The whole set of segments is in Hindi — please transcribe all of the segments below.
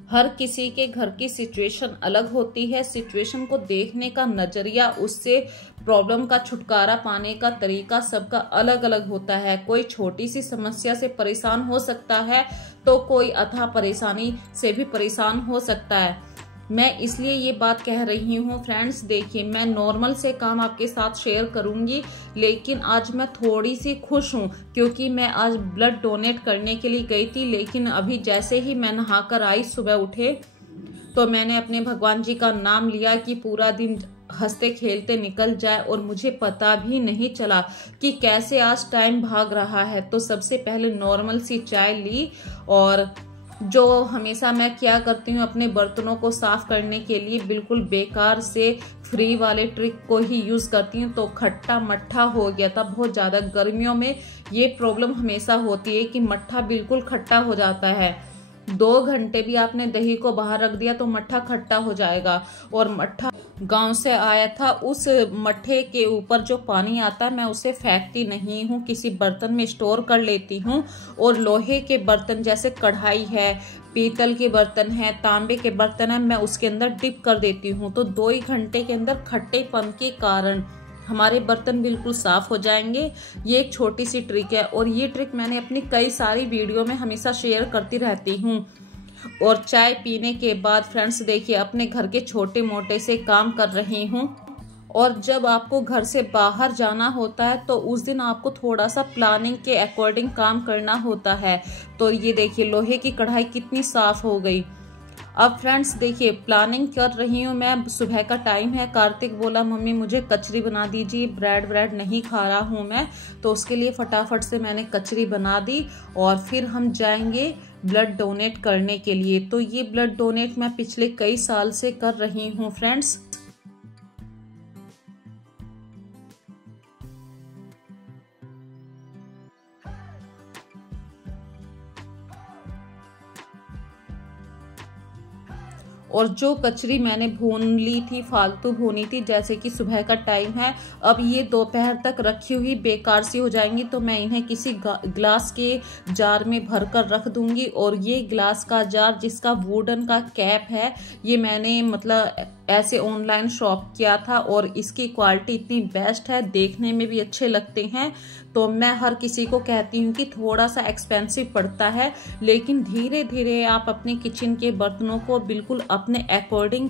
हर किसी के घर की सिचुएशन अलग होती है। सिचुएशन को देखने का नजरिया, उससे प्रॉब्लम का छुटकारा पाने का तरीका सबका अलग अलग होता है। कोई छोटी सी समस्या से परेशान हो सकता है तो कोई अथाह परेशानी से भी परेशान हो सकता है। मैं इसलिए ये बात कह रही हूँ फ्रेंड्स, देखिए मैं नॉर्मल से काम आपके साथ शेयर करूंगी, लेकिन आज मैं थोड़ी सी खुश हूँ क्योंकि मैं आज ब्लड डोनेट करने के लिए गई थी। लेकिन अभी जैसे ही मैं नहाकर आई, सुबह उठे तो मैंने अपने भगवान जी का नाम लिया कि पूरा दिन हंसते खेलते निकल जाए और मुझे पता भी नहीं चला कि कैसे आज टाइम भाग रहा है। तो सबसे पहले नॉर्मल सी चाय ली और जो हमेशा मैं क्या करती हूँ, अपने बर्तनों को साफ करने के लिए बिल्कुल बेकार से फ्री वाले ट्रिक को ही यूज करती हूँ। तो खट्टा मट्ठा हो गया था बहुत ज्यादा। गर्मियों में ये प्रॉब्लम हमेशा होती है कि मट्ठा बिल्कुल खट्टा हो जाता है। 2 घंटे भी आपने दही को बाहर रख दिया तो मट्ठा खट्टा हो जाएगा। और मट्ठा गांव से आया था, उस मट्ठे के ऊपर जो पानी आता है मैं उसे फेंकती नहीं हूँ, किसी बर्तन में स्टोर कर लेती हूँ। और लोहे के बर्तन जैसे कढ़ाई है, पीतल के बर्तन है, तांबे के बर्तन है, मैं उसके अंदर डिप कर देती हूँ। तो 2 ही घंटे के अंदर खट्टेपन के कारण हमारे बर्तन बिल्कुल साफ हो जाएंगे। ये एक छोटी सी ट्रिक है और ये ट्रिक मैंने अपनी कई सारी वीडियो में हमेशा शेयर करती रहती हूँ। और चाय पीने के बाद फ्रेंड्स देखिए अपने घर के छोटे मोटे से काम कर रही हूँ। और जब आपको घर से बाहर जाना होता है तो उस दिन आपको थोड़ा सा प्लानिंग के अकॉर्डिंग काम करना होता है। तो ये देखिए लोहे की कढ़ाई कितनी साफ हो गई। अब फ्रेंड्स देखिए प्लानिंग कर रही हूँ मैं, सुबह का टाइम है। कार्तिक बोला मम्मी मुझे कचरी बना दीजिए, ब्रेड नहीं खा रहा हूँ मैं। तो उसके लिए फटाफट से मैंने कचरी बना दी और फिर हम जाएंगे ब्लड डोनेट करने के लिए। तो ये ब्लड डोनेट मैं पिछले कई साल से कर रही हूँ फ्रेंड्स। और जो कचरी मैंने भून ली थी, फालतू भूनी थी, जैसे कि सुबह का टाइम है, अब ये दोपहर तक रखी हुई बेकार सी हो जाएंगी। तो मैं इन्हें किसी ग्लास के जार में भर कर रख दूंगी। और ये ग्लास का जार जिसका वुडन का कैप है, ये मैंने मतलब ऐसे ऑनलाइन शॉप किया था और इसकी क्वालिटी इतनी बेस्ट है, देखने में भी अच्छे लगते हैं। तो मैं हर किसी को कहती हूँ कि थोड़ा सा एक्सपेंसिव पड़ता है, लेकिन धीरे धीरे आप अपने किचन के बर्तनों को बिल्कुल अपने अकॉर्डिंग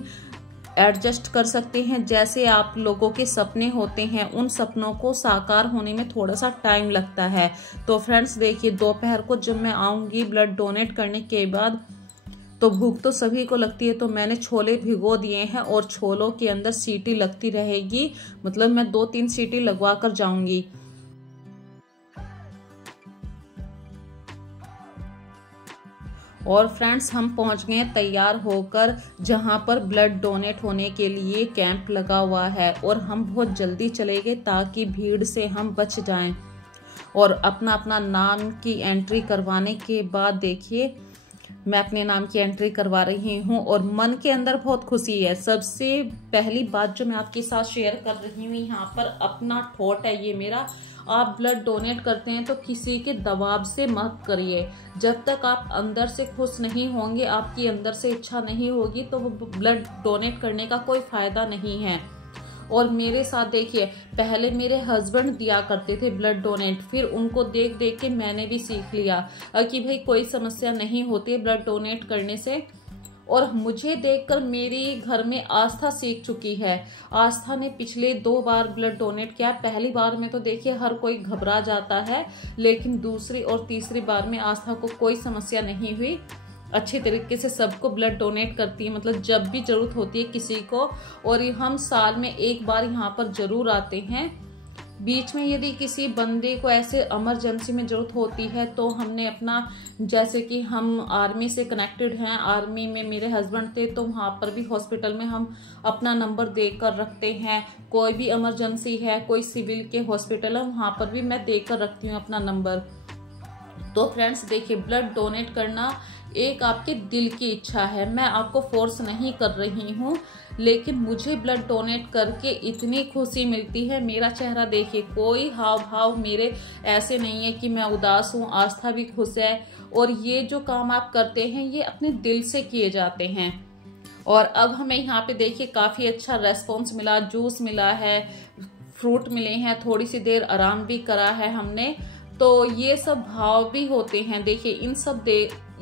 एडजस्ट कर सकते हैं। जैसे आप लोगों के सपने होते हैं, उन सपनों को साकार होने में थोड़ा सा टाइम लगता है। तो फ्रेंड्स देखिए दोपहर को जब मैं आऊँगी ब्लड डोनेट करने के बाद, तो भूख तो सभी को लगती है। तो मैंने छोले भिगो दिए हैं और छोलों के अंदर सीटी लगती रहेगी, मतलब मैं 2-3 सीटी लगवा कर जाऊंगी। और फ्रेंड्स हम पहुंच गए तैयार होकर जहां पर ब्लड डोनेट होने के लिए कैंप लगा हुआ है। और हम बहुत जल्दी चले गए ताकि भीड़ से हम बच जाएं। और अपना अपना नाम की एंट्री करवाने के बाद देखिए मैं अपने नाम की एंट्री करवा रही हूँ और मन के अंदर बहुत खुशी है। सबसे पहली बात जो मैं आपके साथ शेयर कर रही हूँ, यहाँ पर अपना थॉट है ये मेरा, आप ब्लड डोनेट करते हैं तो किसी के दबाव से मत करिए। जब तक आप अंदर से खुश नहीं होंगे, आपकी अंदर से इच्छा नहीं होगी, तो वो ब्लड डोनेट करने का कोई फायदा नहीं है। और मेरे साथ देखिए पहले मेरे हस्बैंड दिया करते थे ब्लड डोनेट, फिर उनको देख देख के मैंने भी सीख लिया कि भाई कोई समस्या नहीं होती ब्लड डोनेट करने से। और मुझे देखकर मेरी घर में आस्था सीख चुकी है। आस्था ने पिछले 2 बार ब्लड डोनेट किया। पहली बार में तो देखिए हर कोई घबरा जाता है, लेकिन दूसरी और तीसरी बार में आस्था को कोई समस्या नहीं हुई, अच्छे तरीके से सबको ब्लड डोनेट करती है, मतलब जब भी जरूरत होती है किसी को। और हम साल में 1 बार यहाँ पर जरूर आते हैं। बीच में यदि किसी बंदे को ऐसे इमरजेंसी में जरूरत होती है तो हमने अपना, जैसे कि हम आर्मी से कनेक्टेड हैं, आर्मी में मेरे हस्बैंड थे, तो वहाँ पर भी हॉस्पिटल में हम अपना नंबर देकर रखते हैं। कोई भी इमरजेंसी है, कोई सिविल के हॉस्पिटल है, वहाँ पर भी मैं देकर रखती हूँ अपना नंबर। तो फ्रेंड्स देखिए ब्लड डोनेट करना एक आपके दिल की इच्छा है। मैं आपको फोर्स नहीं कर रही हूँ, लेकिन मुझे ब्लड डोनेट करके इतनी खुशी मिलती है। मेरा चेहरा देखिए, कोई हाव भाव मेरे ऐसे नहीं है कि मैं उदास हूँ। आस्था भी खुश है, और ये जो काम आप करते हैं ये अपने दिल से किए जाते हैं। और अब हमें यहाँ पे देखिए काफ़ी अच्छा रेस्पॉन्स मिला, जूस मिला है, फ्रूट मिले हैं, थोड़ी सी देर आराम भी करा है हमने। तो ये सब भाव भी होते हैं। देखिए इन सब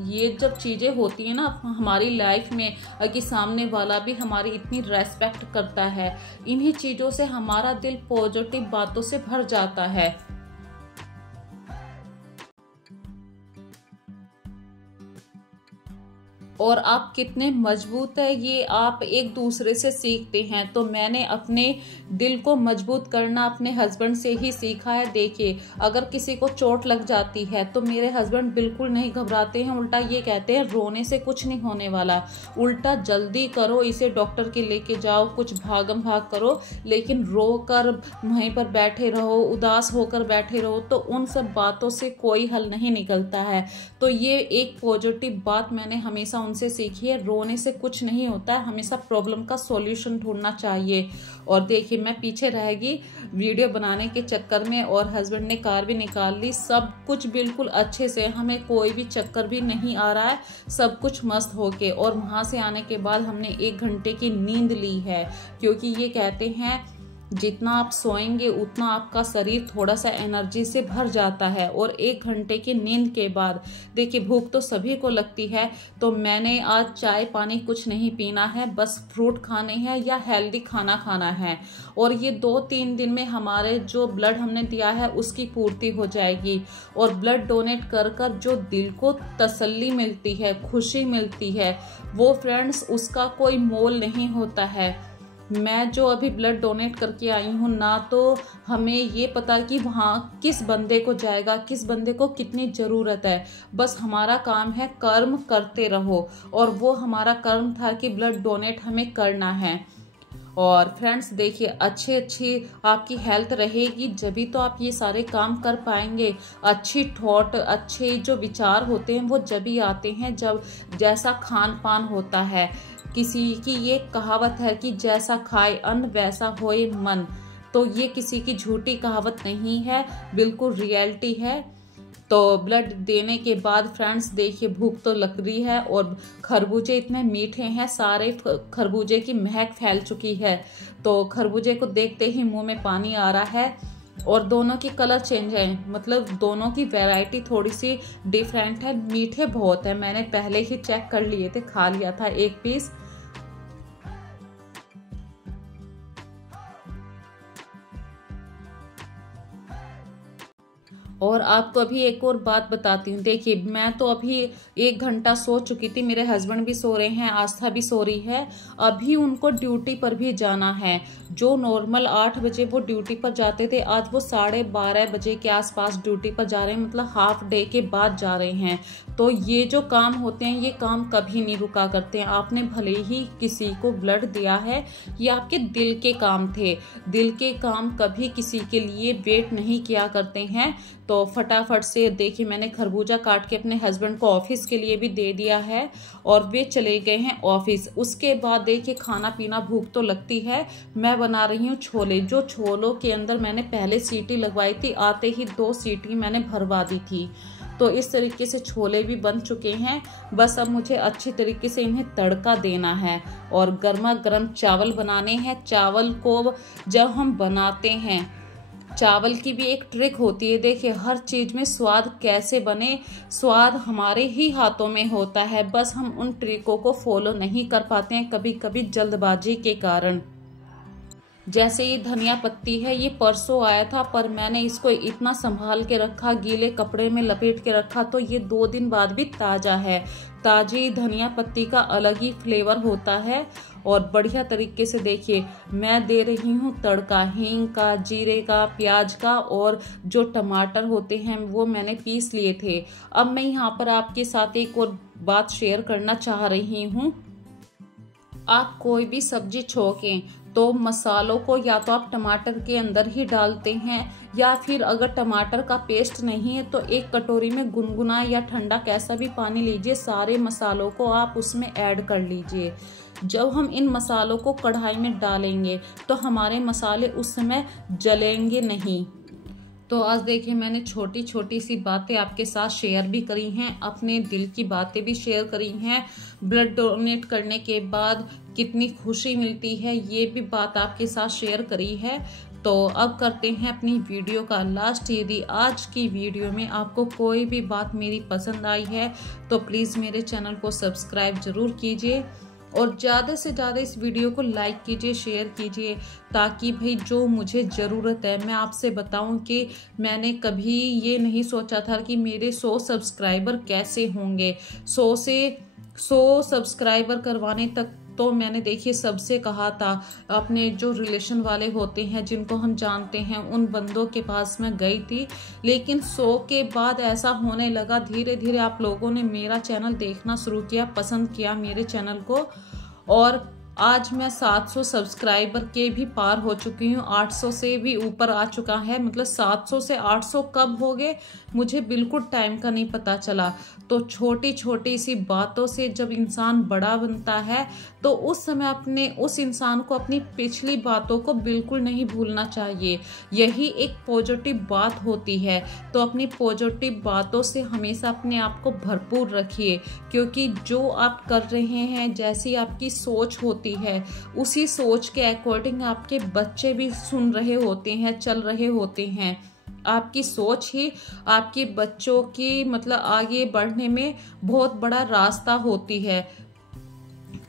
ये जब चीज़ें होती हैं ना हमारी लाइफ में, कि सामने वाला भी हमारी इतनी रेस्पेक्ट करता है, इन्हीं चीज़ों से हमारा दिल पॉजिटिव बातों से भर जाता है। और आप कितने मजबूत है ये आप एक दूसरे से सीखते हैं। तो मैंने अपने दिल को मजबूत करना अपने हस्बैंड से ही सीखा है। देखिए अगर किसी को चोट लग जाती है तो मेरे हस्बैंड बिल्कुल नहीं घबराते हैं, उल्टा ये कहते हैं रोने से कुछ नहीं होने वाला, उल्टा जल्दी करो, इसे डॉक्टर के लेके जाओ, कुछ भागम भाग करो, लेकिन रो कर वहीं पर बैठे रहो, उदास होकर बैठे रहो तो उन सब बातों से कोई हल नहीं निकलता है। तो ये एक पॉजिटिव बात मैंने हमेशा उनसे सीखी है, रोने से कुछ नहीं होता है, हमेशा प्रॉब्लम का सॉल्यूशन ढूंढना चाहिए। और देखिए मैं पीछे रहेगी वीडियो बनाने के चक्कर में, और हस्बैंड ने कार भी निकाल ली, सब कुछ बिल्कुल अच्छे से, हमें कोई भी चक्कर भी नहीं आ रहा है, सब कुछ मस्त होके। और वहां से आने के बाद हमने 1 घंटे की नींद ली है, क्योंकि ये कहते हैं जितना आप सोएंगे उतना आपका शरीर थोड़ा सा एनर्जी से भर जाता है। और 1 घंटे की नींद के बाद देखिए भूख तो सभी को लगती है, तो मैंने आज चाय पानी कुछ नहीं पीना है, बस फ्रूट खाने हैं या हेल्दी खाना खाना है। और ये 2-3 दिन में हमारे जो ब्लड हमने दिया है उसकी पूर्ति हो जाएगी। और ब्लड डोनेट कर कर जो दिल को तसल्ली मिलती है, खुशी मिलती है, वो फ्रेंड्स उसका कोई मोल नहीं होता है। मैं जो अभी ब्लड डोनेट करके आई हूँ ना, तो हमें ये पता कि वहाँ किस बंदे को जाएगा, किस बंदे को कितनी ज़रूरत है, बस हमारा काम है कर्म करते रहो। और वो हमारा कर्म था कि ब्लड डोनेट हमें करना है। और फ्रेंड्स देखिए अच्छी आपकी हेल्थ रहेगी जभी तो आप ये सारे काम कर पाएंगे। अच्छी थॉट, अच्छे जो विचार होते हैं वो जभी आते हैं जब जैसा खान पान होता है। किसी की ये कहावत है कि जैसा खाए अन्न वैसा होए मन, तो ये किसी की झूठी कहावत नहीं है, बिल्कुल रियलिटी है। तो ब्लड देने के बाद फ्रेंड्स देखिए भूख तो लग रही है, और खरबूजे इतने मीठे हैं, सारे खरबूजे की महक फैल चुकी है। तो खरबूजे को देखते ही मुंह में पानी आ रहा है। और दोनों की कलर चेंज है, मतलब दोनों की वैरायटी थोड़ी सी डिफरेंट है, मीठे बहुत है। मैंने पहले ही चेक कर लिए थे, खा लिया था 1 पीस। और आपको अभी एक और बात बताती हूँ। देखिए मैं तो अभी 1 घंटा सो चुकी थी, मेरे हस्बैंड भी सो रहे हैं, आस्था भी सो रही है। अभी उनको ड्यूटी पर भी जाना है। जो नॉर्मल 8 बजे वो ड्यूटी पर जाते थे, आज वो 12:30 बजे के आसपास ड्यूटी पर जा रहे हैं, मतलब हाफ डे के बाद जा रहे हैं। तो ये जो काम होते हैं ये काम कभी नहीं रुका करते हैं। आपने भले ही किसी को ब्लड दिया है, ये आपके दिल के काम थे, दिल के काम कभी किसी के लिए वेट नहीं किया करते हैं। तो फटाफट से देखिए मैंने खरबूजा काट के अपने हस्बैंड को ऑफिस के लिए भी दे दिया है, और वे चले गए हैं ऑफिस। उसके बाद देखिए खाना पीना, भूख तो लगती है। मैं बना रही हूँ छोले, जो छोलों के अंदर मैंने पहले सीटी लगवाई थी, आते ही 2 सीटी मैंने भरवा दी थी। तो इस तरीके से छोले भी बन चुके हैं। बस अब मुझे अच्छी तरीके से इन्हें तड़का देना है, और गर्मा गर्म चावल बनाने हैं। चावल को जब हम बनाते हैं, चावल की भी एक ट्रिक होती है। देखिए हर चीज में स्वाद कैसे बने, स्वाद हमारे ही हाथों में होता है, बस हम उन ट्रिकों को फॉलो नहीं कर पाते हैं कभी कभी जल्दबाजी के कारण। जैसे ये धनिया पत्ती है, ये परसों आया था, पर मैंने इसको इतना संभाल के रखा, गीले कपड़े में लपेट के रखा, तो ये 2 दिन बाद भी ताजा है। ताजी धनिया पत्ती का अलग ही फ्लेवर होता है। और बढ़िया तरीके से देखिए मैं दे रही हूँ तड़का, हींग का, जीरे का, प्याज का, और जो टमाटर होते हैं वो मैंने पीस लिए थे। अब मैं यहाँ पर आपके साथ एक और बात शेयर करना चाह रही हूँ। आप कोई भी सब्जी छोकें तो मसालों को या तो आप टमाटर के अंदर ही डालते हैं, या फिर अगर टमाटर का पेस्ट नहीं है तो एक कटोरी में गुनगुना या ठंडा कैसा भी पानी लीजिए, सारे मसालों को आप उसमें ऐड कर लीजिए। जब हम इन मसालों को कढ़ाई में डालेंगे तो हमारे मसाले उस समय जलेंगे नहीं। तो आज देखिए मैंने छोटी छोटी सी बातें आपके साथ शेयर भी करी हैं, अपने दिल की बातें भी शेयर करी हैं। ब्लड डोनेट करने के बाद कितनी खुशी मिलती है ये भी बात आपके साथ शेयर करी है। तो अब करते हैं अपनी वीडियो का लास्ट। यदि आज की वीडियो में आपको कोई भी बात मेरी पसंद आई है तो प्लीज़ मेरे चैनल को सब्सक्राइब ज़रूर कीजिए और ज़्यादा से ज़्यादा इस वीडियो को लाइक कीजिए, शेयर कीजिए, ताकि भाई जो मुझे ज़रूरत है, मैं आपसे बताऊं कि मैंने कभी ये नहीं सोचा था कि मेरे 100 सब्सक्राइबर कैसे होंगे। 100 से 100 सब्सक्राइबर करवाने तक तो मैंने देखिए सबसे कहा था, अपने जो रिलेशन वाले होते हैं जिनको हम जानते हैं उन बंदों के पास मैं गई थी, लेकिन 100 के बाद ऐसा होने लगा, धीरे धीरे आप लोगों ने मेरा चैनल देखना शुरू किया, पसंद किया मेरे चैनल को, और आज मैं 700 सब्सक्राइबर के भी पार हो चुकी हूँ। 800 से भी ऊपर आ चुका है, मतलब 700 से 800 कब हो गए मुझे बिल्कुल टाइम का नहीं पता चला। तो छोटी छोटी सी बातों से जब इंसान बड़ा बनता है तो उस समय अपने उस इंसान को अपनी पिछली बातों को बिल्कुल नहीं भूलना चाहिए। यही एक पॉजिटिव बात होती है। तो अपनी पॉजिटिव बातों से हमेशा अपने आप को भरपूर रखिए, क्योंकि जो आप कर रहे हैं, जैसी आपकी सोच होती है, उसी सोच के अकॉर्डिंग आपके बच्चे भी सुन रहे होते हैं, चल रहे होते हैं। आपकी सोच ही आपके बच्चों की मतलब आगे बढ़ने में बहुत बड़ा रास्ता होती है।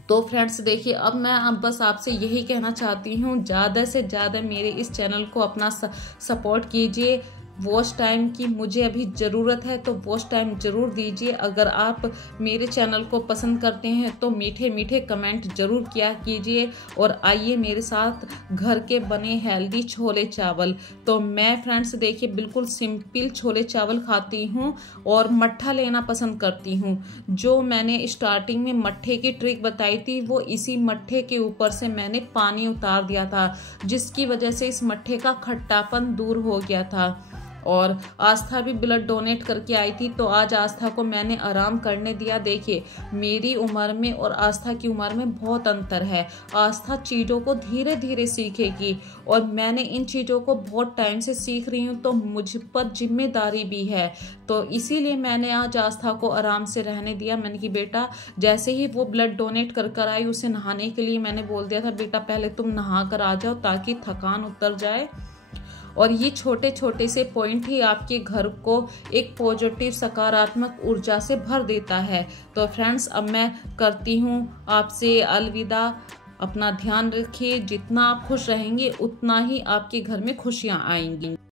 तो फ्रेंड्स देखिए, अब मैं बस आपसे यही कहना चाहती हूँ, ज़्यादा से ज़्यादा मेरे इस चैनल को अपना सपोर्ट कीजिए। वॉच टाइम की मुझे अभी ज़रूरत है, तो वॉच टाइम ज़रूर दीजिए। अगर आप मेरे चैनल को पसंद करते हैं तो मीठे मीठे कमेंट ज़रूर किया कीजिए, और आइए मेरे साथ घर के बने हेल्दी छोले चावल। तो मैं फ्रेंड्स देखिए बिल्कुल सिंपल छोले चावल खाती हूँ और मट्ठा लेना पसंद करती हूँ। जो मैंने स्टार्टिंग में मट्ठे की ट्रिक बताई थी, वो इसी मट्ठे के ऊपर से मैंने पानी उतार दिया था, जिसकी वजह से इस मट्ठे का खट्टापन दूर हो गया था। और आस्था भी ब्लड डोनेट करके आई थी, तो आज आस्था को मैंने आराम करने दिया। देखिए मेरी उम्र में और आस्था की उम्र में बहुत अंतर है। आस्था चीज़ों को धीरे धीरे सीखेगी और मैंने इन चीज़ों को बहुत टाइम से सीख रही हूँ, तो मुझ पर जिम्मेदारी भी है। तो इसीलिए मैंने आज आस्था को आराम से रहने दिया। मैंने कि बेटा, जैसे ही वो ब्लड डोनेट कर आई, उसे नहाने के लिए मैंने बोल दिया था, बेटा पहले तुम नहा कर आ जाओ ताकि थकान उतर जाए। और ये छोटे छोटे से पॉइंट ही आपके घर को एक पॉजिटिव सकारात्मक ऊर्जा से भर देता है। तो फ्रेंड्स अब मैं करती हूँ आपसे अलविदा। अपना ध्यान रखिए। जितना आप खुश रहेंगे उतना ही आपके घर में खुशियाँ आएंगी।